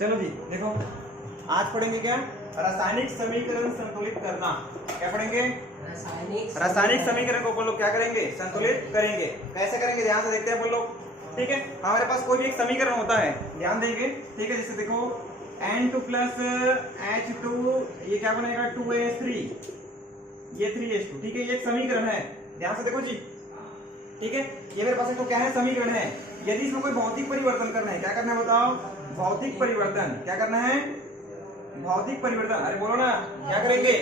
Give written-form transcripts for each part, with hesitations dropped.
चलो जी देखो, आज पढ़ेंगे क्या, रासायनिक समीकरण संतुलित करना। क्या पढ़ेंगे? रासायनिक समीकरण को अपन लोग क्या करेंगे? संतुलित करेंगे। कैसे करेंगे ध्यान से देखते हैं अपन लोग। ठीक है, हमारे पास कोई भी एक समीकरण होता है, ध्यान देंगे। ठीक है, जैसे देखो N2 प्लस H2, ये क्या बनेगा 2AH3, ये 3H2। ठीक है, ये एक समीकरण है, ध्यान से देखो जी। ठीक है, ये मेरे पास तो क्या है, समीकरण है। यदि इसमें कोई भौतिक परिवर्तन करना है, क्या करना है बताओ? भौतिक परिवर्तन। क्या करना है? भौतिक परिवर्तन। अरे बोलो ना, क्या करेंगे?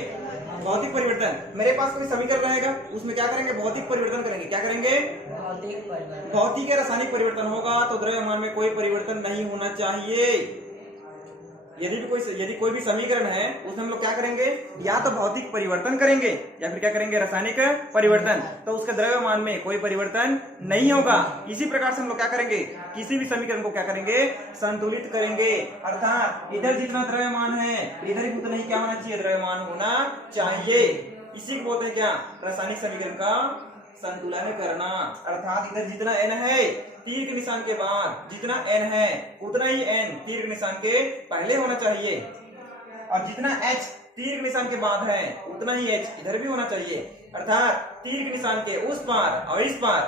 भौतिक परिवर्तन। मेरे पास कोई समीकरण रहेगा, उसमें क्या करेंगे? भौतिक परिवर्तन करेंगे। क्या करेंगे? भौतिक या रासायनिक परिवर्तन होगा तो द्रव्यमान में कोई परिवर्तन नहीं होना चाहिए। यदि कोई भी समीकरण है, उसमें हम लोग क्या करेंगे? या तो भौतिक परिवर्तन करेंगे या फिर क्या करेंगे? रासायनिक परिवर्तन। तो उसके द्रव्यमान में कोई परिवर्तन नहीं होगा। इसी प्रकार से हम लोग क्या करेंगे? किसी भी समीकरण को क्या करेंगे? संतुलित करेंगे। अर्थात इधर जितना द्रव्यमान है, इधर ही उतना ही क्या होना चाहिए? द्रव्यमान होना चाहिए। इसी को बोलते हैं क्या? रासायनिक समीकरण का संतुलन करना। अर्थात इधर जितना n है, तीर के निशान के बाद जितना n है, उतना ही n तीर के निशान के पहले होना चाहिए। और जितना h तीर के निशान के बाद है, उतना ही h इधर भी होना चाहिए। अर्थात तीर के निशान के उस पार और इस पार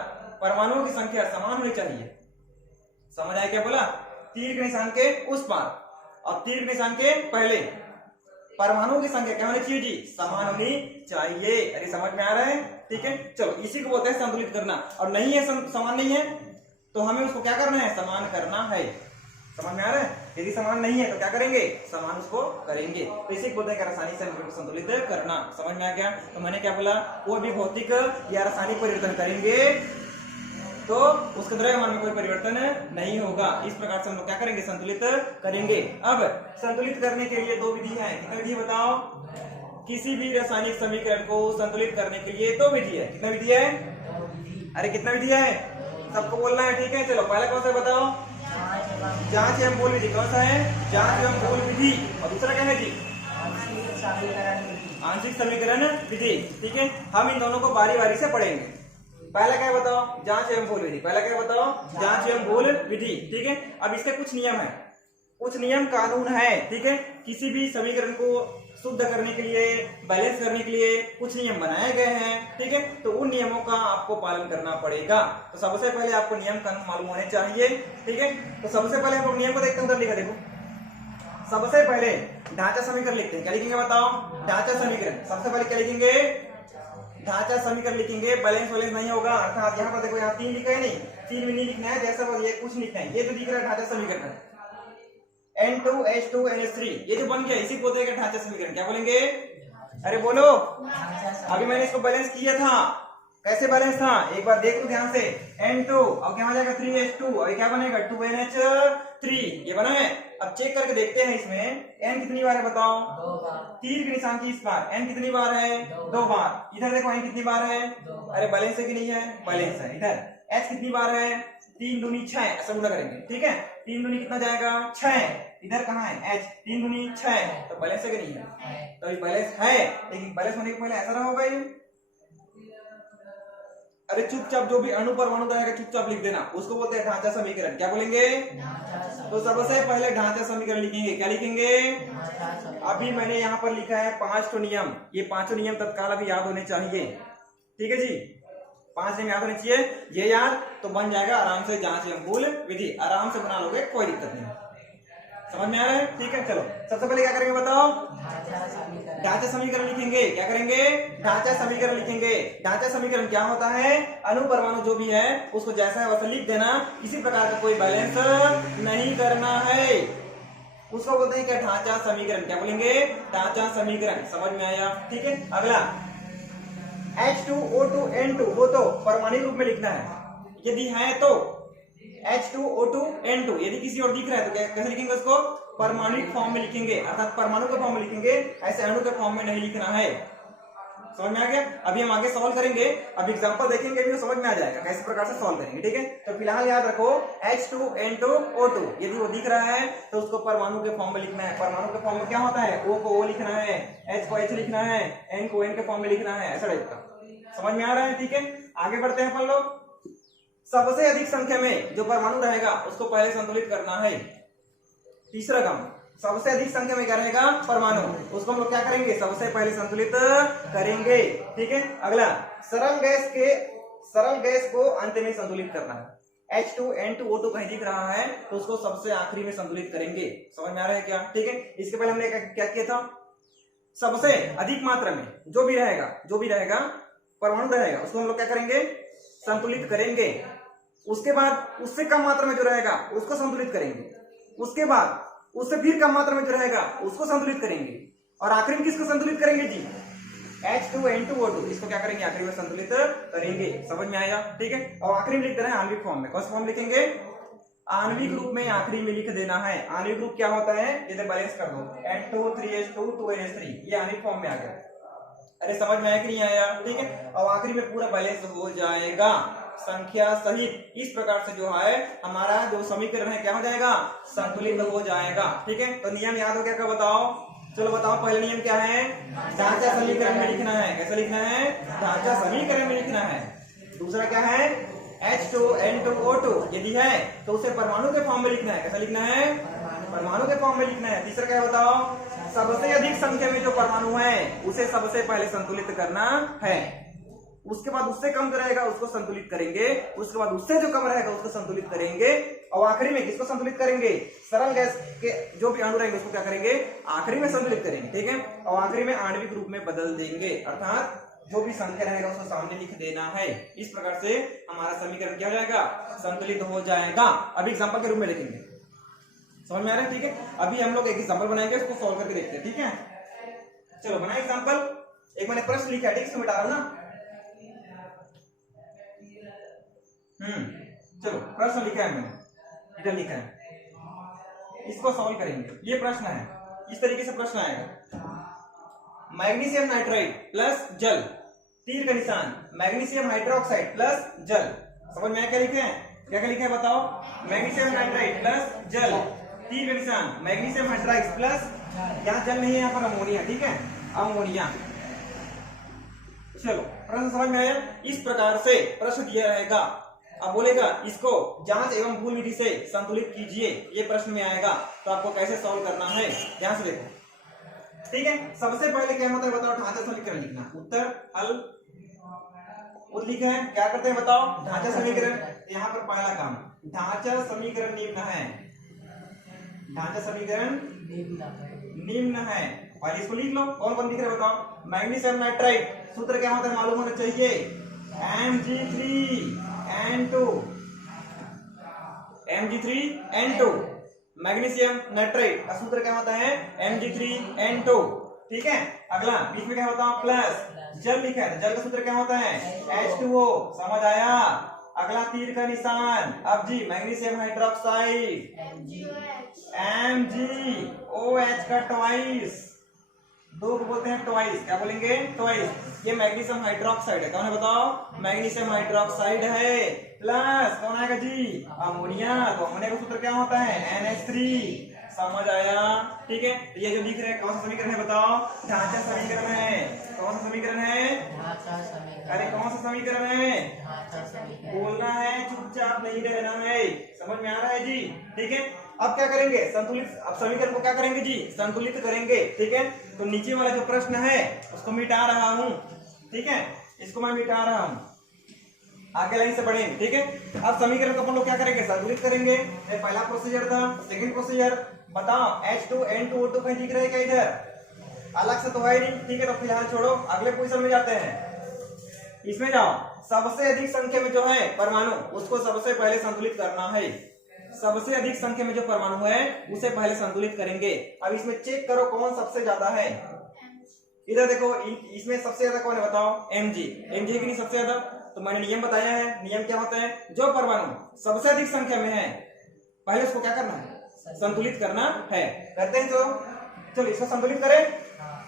परमाणुओं की संख्या समान होनी चाहिए। समझ आया क्या बोला? तीर के निशान के उस पार और तीर के निशान के पहले परमाणुओं की संख्या क्या होनी चाहिए जी? समान होनी चाहिए। अरे समझ में आ रहा है? ठीक है, चलो इसी को बोलते हैं संतुलित करना। और नहीं है, समान नहीं है, तो हमें उसको क्या करना है? समान करना है। समझ में आ रहा है? यदि समान नहीं है तो क्या करेंगे? समान उसको करेंगे। तो इसी को बोलते हैं रासायनिक समीकरण को संतुलित करना। समझ में आ गया? तो मैंने क्या बोला? कोई भी भौतिक या रासायनिक परिवर्तन करेंगे तो उसके द्रव्यमान में कोई परिवर्तन नहीं होगा। इस प्रकार से हम लोग क्या करेंगे? संतुलित करेंगे। अब संतुलित करने के लिए दो विधि है। कितना विधि बताओ? किसी भी रासायनिक समीकरण को संतुलित करने के लिए दो विधि है। कितना विधि है? अरे कितना विधि है? सबको बोलना है। ठीक है, चलो पहला कौन सा बताओ? जांच एवं मूल विधि। कौन सा है? जांच एवं मूल विधि। और दूसरा क्या है जी? आंशिक समीकरण विधि। ठीक है, हम इन दोनों को बारी बारी से पढ़ेंगे। पहला क्या बताओ? जांच एवं मूल विधि। पहला क्या बताओ? जांच एवं मूल विधि। ठीक है, अब इसके कुछ नियम है, कुछ नियम कानून है। ठीक है, किसी भी समीकरण को शुद्ध करने के लिए, बैलेंस करने के लिए कुछ नियम बनाए गए हैं। ठीक है, तो उन नियमों का आपको पालन करना पड़ेगा। तो सबसे पहले आपको नियम कानून मालूम होने चाहिए। ठीक है, तो सबसे पहले हम लोग नियम को देखते हैं। उधर लिखा देखो, सबसे पहले ढांचा समीकरण लिखते हैं। क्या लिखेंगे बताओ? ढांचा समीकरण। सबसे पहले क्या लिखेंगे? ढांचा समीकरण लिखेंगे। बैलेंस वैलेंस नहीं होगा। अर्थात यहाँ पर देखो, यहाँ 3 लिखा है, नहीं 3 भी नहीं लिखना है, जैसा ये कुछ लिखना है। ये जो दिख रहा है ढांचा समीकरण N2 H2 NH3, ये जो बन गया, इसी को बोलते हैं ढांचा समीकरण। क्या बोलेंगे? अरे बोलो। अभी मैंने इसको बैलेंस किया था। कैसे बैलेंस था? एक बार देख लो ध्यान से। N2 अब क्या हो जाएगा? 3H2 और क्या बनेगा? 2NH3। ये बना है। अब चेक करके देखते हैं इसमें n कितनी बार है बताओ? 2 बार। तीर के निशान की इस बार n कितनी बार है? 2 बार। इधर देखो n कितनी बार है? 2 बार। अरे बैलेंस है कि नहीं है? बैलेंस है। इधर h कितनी बार है? 3 दूनी 6, ऐसा गुना करेंगे। ठीक है, 3 दूनी कितना जाएगा? 6। इधर कहाँ है? h 3 दूनी 6, तो बैलेंस है कि नहीं है? तो अभी बैलेंस है, लेकिन बैलेंस होने के पहले ऐसा रहा होगा ये। अरे चुपचाप जो भी अणु परमाणु रहेगा चुपचाप लिख देना, उसको बोलते हैं ढांचा समीकरण। क्या बोलेंगे? तो सबसे पहले ढांचा समीकरण लिखेंगे। क्या लिखेंगे? अभी मैंने यहाँ पर लिखा है 5 नियम। ये 5 नियम तत्काल अभी याद होने चाहिए। ठीक है जी, 5 नियम याद होने चाहिए। ये याद तो बन जाएगा आराम से जांच एवं मूल विधि। आराम से बना लोगे, कोई दिक्कत नहीं। समझ में आ रहा है? ठीक है, चलो सबसे पहले क्या करेंगे बताओ? ढांचा समीकरण लिखेंगे। क्या करेंगे? ढांचा समीकरण लिखेंगे। ढांचा समीकरण क्या होता है? अणु परमाणु जो भी है उसको जैसा है वैसा लिख देना। किसी प्रकार का कोई बैलेंस नहीं करना है। उसको बोलते हैं क्या? ढांचा समीकरण। क्या बोलेंगे? ढांचा समीकरण। समझ में आया? ठीक है, अगला H2O2 N2 वो तो परमाणु रूप में लिखना है। यदि है तो H2O2 N2, यदि किसी और दिख रहा है तो कैसे लिखेंगे उसको? परमाणुिक फॉर्म में लिखेंगे। अर्थात परमाणु के फॉर्म में लिखेंगे, ऐसे अणु के फॉर्म में नहीं लिखना है। समझ में आ गया? अभी हम आगे सॉल्व करेंगे। अब एग्जांपल देखेंगे भी तो समझ में आ जाएगा कैसे प्रकार से सॉल्व करेंगे। ठीक है, तो फिलहाल याद रखो H2N2O2, यदि वो दिख रहा है तो उसको परमाणु के फॉर्म में लिखना है। परमाणु के फॉर्म में क्या होता है? O को O लिखना है, H को H लिखना है, N को N के फॉर्म में लिखना है, ऐसा टाइप का। समझ में आ रहा है? ठीक है, आगे बढ़ते हैं अपन लोग। सबसे अधिक संख्या में जो परमाणु रहेगा उसको पहले संतुलित करना है। तीसरा क्रम, सबसे अधिक संख्या में क्या रहेगा परमाणु, उसको हम लोग क्या करेंगे सबसे पहले संतुलित करेंगे। ठीक है, अगला सरल गैस को अंत में संतुलित करना है। H2N2O2 कहीं दिख रहा है तो उसको सबसे आखिरी में संतुलित करेंगे। समझ में आ रहा है क्या? ठीक है, इसके पहले हमने क्या किया था, सबसे अधिक मात्रा में जो भी रहेगा परमाणु रहेगा उसको हम लोग क्या करेंगे संतुलित करेंगे। उसके बाद उससे कम मात्रा में जो रहेगा उसको संतुलित करेंगे। उसके बाद उससे फिर कम मात्रा में जो रहेगा उसको संतुलित करेंगे। और आखिरी में किसको संतुलित करेंगे जी? H2N2O2, इसको क्या करेंगे आखिरी में संतुलित करेंगे। समझ में आया? ठीक है, और आखिरी में लिख देना है आणविक फॉर्म में। कौन सा फॉर्म लिखेंगे? आणविक रूप में आखिरी में लिख देना है। आणविक रूप क्या होता है, इधर बैलेंस कर दो, N2 3H2 2NH3, ये आणविक फॉर्म में आ गया। अरे समझ में आया कि नहीं आया? ठीक है, और आखिरी में पूरा बैलेंस हो जाएगा संख्या सहित। इस प्रकार से जो है हमारा जो समीकरण है क्या हो जाएगा, संतुलित हो जाएगा। ठीक है, तो नियम याद हो गया क्या बताओ? चलो बताओ, पहला नियम क्या है, ढांचा समीकरण में लिखना है। कैसा लिखना है? ढांचा समीकरण में लिखना है। दूसरा क्या है, H2N2O2 यदि है तो उसे परमाणु के फॉर्म में लिखना है। कैसा लिखना है? परमाणु के फॉर्म में लिखना है। तीसरा क्या बताओ, सबसे अधिक संख्या में जो परमाणु है उसे सबसे पहले संतुलित करना है। उसके बाद उससे कम जो रहेगा उसको संतुलित करेंगे। उसके बाद उससे जो कम रहेगा उसको संतुलित करेंगे। और आखिरी में किसको संतुलित करेंगे? सरल गैस के जो भी अणु रहेंगे उसको क्या करेंगे आखिरी में संतुलित करेंगे। ठीक है, और आखिरी में आणविक रूप में बदल देंगे, अर्थात जो भी संख्या रहेगा उसको सामने लिख देना है। इस प्रकार से हमारा समीकरण क्या हो जाएगा, संतुलित हो जाएगा। अभी एग्जाम्पल के रूप में लिखेंगे। समझ में आ रहा है? ठीक है, अभी हम लोग एक एग्जाम्पल बनाएंगे, उसको सॉल्व करके देखते हैं। ठीक है, चलो बनाए एग्जाम्पल। एक मैंने प्रश्न लिखा है, ठीक है, इसको मिटा रहा हूं ना। चलो प्रश्न लिखा है मैंने, इधर लिखा है, इसको सॉल्व करेंगे। ये प्रश्न है, इस तरीके से प्रश्न आएगा, मैग्नीशियम नाइट्राइड प्लस जल, तीर का निशान, मैग्नीशियम हाइड्रोक्साइड प्लस जल। समझ में क्या लिखे हैं? क्या लिखे हैं बताओ? मैग्नीशियम नाइट्राइड प्लस जल, तीर का निशान मैग्नीशियम हाइड्राइड प्लस, यहाँ जल नहीं है, यहाँ पर अमोनिया। ठीक है, अमोनिया। चलो प्रश्न समझ में आया? इस प्रकार से प्रश्न दिया रहेगा। अब बोलेगा इसको जांच एवं भूल विधि से संतुलित कीजिए, ये प्रश्न में आएगा। तो आपको कैसे सॉल्व करना है ध्यान से देखो। ठीक है, सबसे पहले क्या होता है बताओ, ढांचा समीकरण लिखना। उत्तर हल लिखे हैं, क्या करते हैं बताओ, ढांचा समीकरण। यहाँ पर पहला काम, ढांचा समीकरण निम्न है। ढांचा समीकरण निम्न है, पहले इसको लिख लो। कौन कौन दिख रहा है बताओ? मैग्नीशियम नाइट्राइड, सूत्र क्या होता है मालूम होना चाहिए, Mg3N2, Mg3N2। मैग्नीशियम नाइट्राइड का सूत्र क्या होता है, Mg3N2। ठीक है, अगला बीच में क्या होता है प्लस, जल लिखा है, जल का सूत्र क्या होता है H2O। समझ आया? अगला तीर का निशान, अब जी मैग्नीशियम हाइड्रोक्साइड MgOH का ट्वाइस, दो को बोलते हैं ट्वाइस, क्या बोलेंगे ट्वाइस। ये मैग्नीशियम हाइड्रोक्साइड है, कौन है बताओ? मैग्नीशियम हाइड्रोक्साइड है। प्लस कौन आएगा जी, अमोनिया। तो अमोनिया का सूत्र क्या होता है NH3। समझ आया? ठीक है, तो ये जो लिख रहे हैं कौन सा समीकरण है बताओ? ढांचा समीकरण है। कौन सा समीकरण है? अरे कौन सा समीकरण है? बोलना है, चुपचाप नहीं रहना है। समझ में आ रहा है जी? ठीक है, अब क्या करेंगे संतुलित, अब समीकरण को क्या करेंगे जी संतुलित करेंगे। ठीक है, तो नीचे वाला जो प्रश्न है उसको मिटा रहा हूं। ठीक है, इसको मैं मिटा रहा हूं, आगे लाइन से बढ़ेंगे। ठीक है, अब समीकरण को अपन लोग क्या करेंगे संतुलित करेंगे। ये पहला प्रोसीजर था। सेकंड प्रोसीजर बताओ, H2N2O2 कहीं दिख रहा है क्या इधर? अलग से तो है नहीं। ठीक है, तो फिलहाल छोड़ो, अगले पोजीशन में जाते हैं। इसमें जाओ, सबसे अधिक संख्या में जो है परमाणु उसको सबसे पहले संतुलित करना है। सबसे अधिक संख्या में जो परमाणु है उसे पहले संतुलित करेंगे। अब इसमें चेक करो कौन सबसे ज्यादा है। इधर देखो, इसमें सबसे ज्यादा कौन है बताओ? Mg है कि नहीं सबसे ज्यादा? तो मैंने नियम बताया है, नियम क्या होता है, जो परमाणु सबसे अधिक संख्या में है पहले उसको क्या करना है संतुलित करना है। करते हैं, चलो इसको संतुलित करें।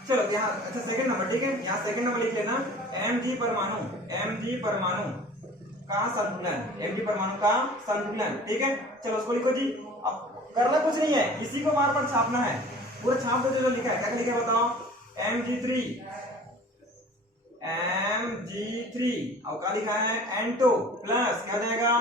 चलो यहाँ अच्छा सेकंड नंबर, ठीक है, यहाँ सेकंड नंबर लिख लेना, Mg परमाणु का संतुलन, Mg परमाणु का संतुलन। ठीक है, चलो उसको लिखो जी। अब करना कुछ नहीं है, इसी को बार बार छापना है, पूरा छाप दो। जो लिखा है क्या लिखा है बताओ? Mg3 और क्या लिखा है N2 प्लस क्या हो जाएगा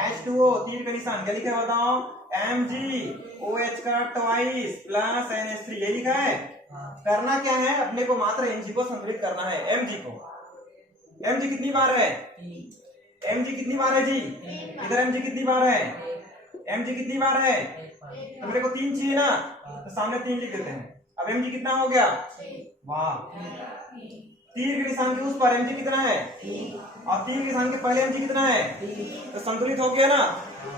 H2O, तीर का निशान क्या लिखा है बताओ? MgOH का ट्वाइस प्लस NH3, ये लिखा है। करना क्या है, अपने को मात्र Mg को संतुलित करना है। Mg को, Mg कितनी बार है, Mg कितनी बार है जी, इधर Mg कितनी बार है, Mg कितनी बार है, तो मेरे को 3 चाहिए ना, तो सामने 3 लिख देते हैं। अब Mg कितना हो गया, वाह, तीर के निशान के उस पर Mg कितना है, और तीर के निशान के पहले Mg कितना है, तो संतुलित हो गया ना,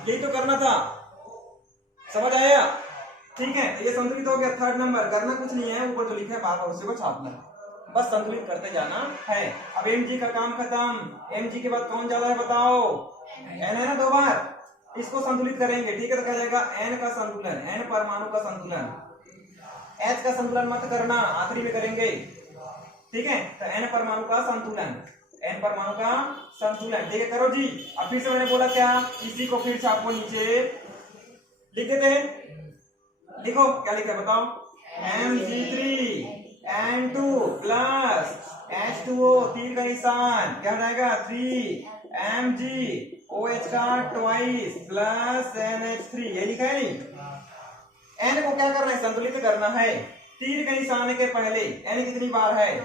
यही तो करना था, समझ आया? ठीक है, तो ये संतुलित हो गया। थर्ड नंबर, करना कुछ नहीं है, ऊपर जो लिखा है बार बार उसी को छापना, बस संतुलित करते जाना है। अब Mg का काम खत्म। Mg के बाद कौन ज्यादा है बताओ, N है ना 2 बार, इसको संतुलित करेंगे। ठीक है, तो क्या जाएगा N का संतुलन, N परमाणु का संतुलन। H का संतुलन मत करना, आखिरी में करेंगे। ठीक है, तो N परमाणु का संतुलन, N परमाणु का संतुलन। ठीक है, करो जी। अब फिर से मैंने बोला क्या, इसी को फिर छापो, नीचे लिख देते हैं। लिखो, क्या लिखा है बताओ, Mg3N2 प्लस H2O, तीर का निशान क्या हो जाएगा 3MgOH का ट्वाइस प्लस NH3, ये लिखा है नहीं। N को क्या करना है, संतुलित करना है। तीर के निशान के पहले N कितनी बार है,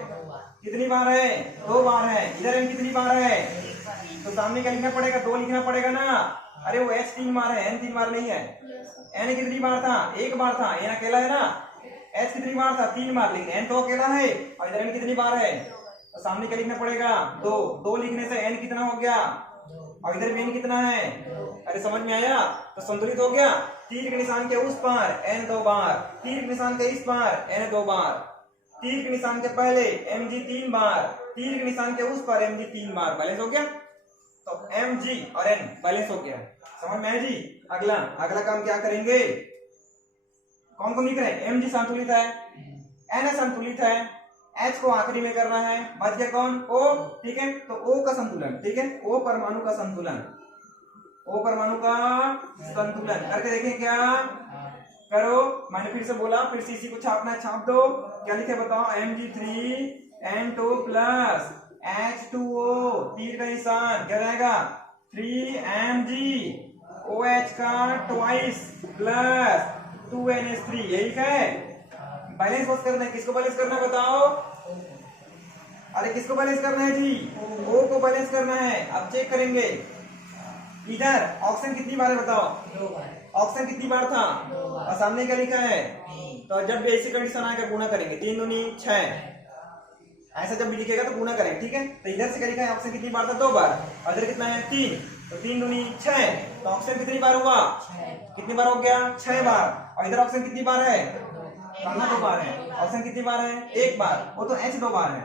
कितनी बार है, 2 बार है। इधर N कितनी बार है, तो सामने क्या लिखना पड़ेगा, 2 लिखना पड़ेगा ना। अरे वो H 3 बार है, N 3 बार नहीं है। N कितनी बार था, 1 बार था, N अकेला है ना। H कितनी बार था, 3 बार, लेकिन N तो अकेला है। और इधर N कितनी बार है, तो सामने क्या लिखना पड़ेगा, 2 लिखने से N कितना हो गया, और इधर भी N कितना है। अरे समझ में आया, तो संतुलित हो गया। तीर के निशान के उस पार N 2 बार, तीर के निशान के इस पार N 2 बार, तीर के निशान के पहले Mg 3 बार, तीर के निशान के उस पार Mg 3 बार। बैलेंस हो गया, तो Mg और N बैलेंस हो गया। समझ में आया जी। अगला काम क्या करेंगे, कौन कौन लिख रहे हैं, Mg संतुलित है, N संतुलित है, H को आखिरी में करना है, बच गया कौन, O। ठीक है, तो O का संतुलन, ठीक है, O परमाणु का संतुलन, O परमाणु का संतुलन करके देखें क्या करो। मैंने फिर से बोला, फिर से इसी को छापना है, छाप दो। क्या लिखे बताओ, Mg3N2 प्लस H2O, तीर का निशान क्या रहेगा 3MgOH का ट्वाइस प्लस 2NH3, यही है। बैलेंस बस करना है, किसको बैलेंस करना है बताओ, अरे किसको बैलेंस करना है जी, O को बैलेंस करना है। अब चेक करेंगे, इधर ऑक्सीजन कितनी बार है बताओ, 2 बार, ऑक्सीजन कितनी बार था, 2 बार, और सामने क्या लिखा है, 3, तो जब भी ऐसी कंडीशन आएगा गुना करेंगे, 3 दूनी 6, ऐसा जब भी लिखेगा तो गुना करेंगे। ठीक है, तो इधर से क्या लिखा है, ऑक्सीजन कितनी बार था 2 बार, और इधर कितना है 3, तो 3 दूनी 6, तो ऑक्सीजन कितनी बार हुआ, 6, कितनी बार हो गया 6 बार। और इधर ऑक्सीजन कितनी बार है, कहाँ 2 बार है, ऑक्सीजन कितनी बार है 1 बार, वो तो H 2 बार है।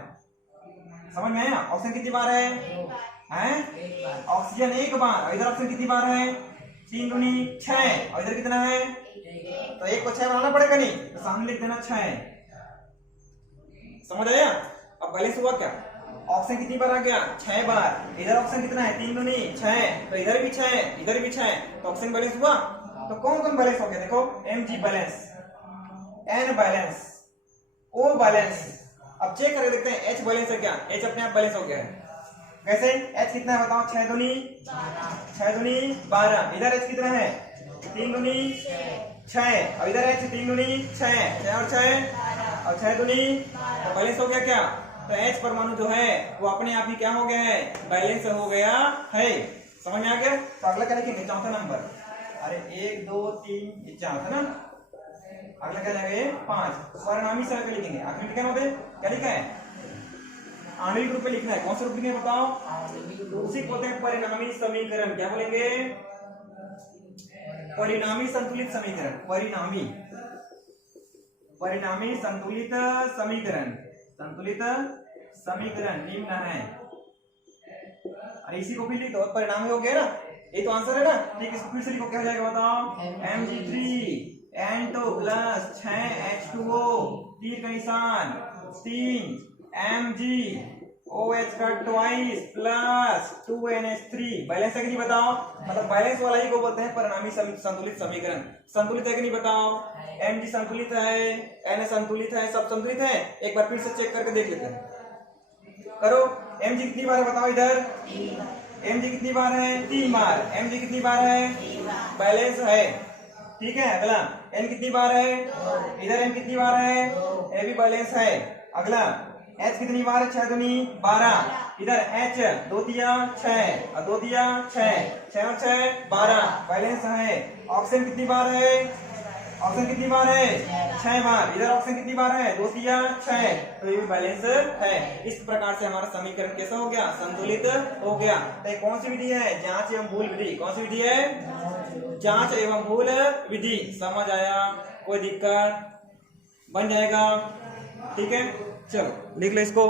समझ में आया, ऑक्सीजन कितनी बार है, 2 बार, हैं 1 बार, ऑक्सीजन 1 बार, और इधर ऑक्सीजन कितनी बार है 3 दूनी 6, और इधर कितना है, 1, तो 1 को 6 बनाना पड़ेगा नहीं, तो सामने लिख देना 6। समझ आया। अब बैलेंस हुआ क्या, ऑक्सीजन कितनी बार आ गया 6 बार, इधर ऑक्सीजन कितना है 3 दूनी 6, तो इधर भी 6, इधर भी 6, तो ऑक्सीजन बैलेंस हुआ। तो कौन कौन बैलेंस हो गया, देखो Mg balance, N balance, O balance. अब चेक करके देखते हैं H बैलेंस है क्या, H अपने आप बैलेंस हो गया है। कैसे, H कितना है बताओ, 6 दूनी 12, इधर H कितना है 3 दूनी 6, और इधर H 3 दूनी 6 और 6 दूनी, तो बैलेंस हो गया क्या। तो H परमाणु जो है वो अपने आप ही क्या हो गया है, बैलेंस हो गया है। समझ में आ गया। तो अगला क्या लिखेंगे, चौथा नंबर, अरे 1 2 3 ये 4 था ना, अगला क्या जाएगा 5, परिणामी सर का लिखेंगे। आखिर में क्या होते, क्या लिखा है, आणविक रूप में लिखना है। कौन सा रूप लिखेंगे बताओ, उसी को बोलते हैं परिणामी समीकरण। क्या बोलेंगे, परिणामी संतुलित समीकरण, परिणामी संतुलित समीकरण, संतुलित समीकरण निम्न है। अरे इसी को फिर लिख दो, परिणामी हो गया ना, ये तो आंसर है ना। ठीक, इसको फिर से लिखो, क्या हो जाएगा बताओ, Mg3N2 प्लस 6H2O, तीर का निशान 3MgOH का ट्वाइस प्लस 2NH3, बैलेंस है कि नहीं बताओ। मतलब बैलेंस वाला ही को बोलते हैं परिणामी संतुलित समीकरण। संतुलित है कि नहीं बताओ, Mg संतुलित है, N संतुलित है, सब संतुलित है। एक बार फिर से चेक करके देख लेते हैं, करो। Mg कितनी बार है बताओ, इधर Mg कितनी बार है 3 बार, Mg कितनी बार है, बैलेंस है। ठीक है। अगला n कितनी बार है, इधर n कितनी बार है, ये भी बैलेंस है। अगला h कितनी बार है, 6 दूनी 12, इधर h 2 दिया 6 और 2 दिया 6, 6 और 6 12, बैलेंस है। ऑक्सीजन कितनी बार है, ऑक्सीजन कितनी बार है, 6 बार, इधर ऑक्सीजन कितनी बार है, 2 दिया 6, तो ये भी बैलेंस है। इस प्रकार से हमारा समीकरण कैसा हो गया, संतुलित हो गया। तो कौन सी विधि है, जांच एवं भूल विधि। कौन सी विधि है, जांच एवं भूल विधि। समझ आया, कोई दिक्कत, बन जाएगा, ठीक है। चलो लिख लो इसको।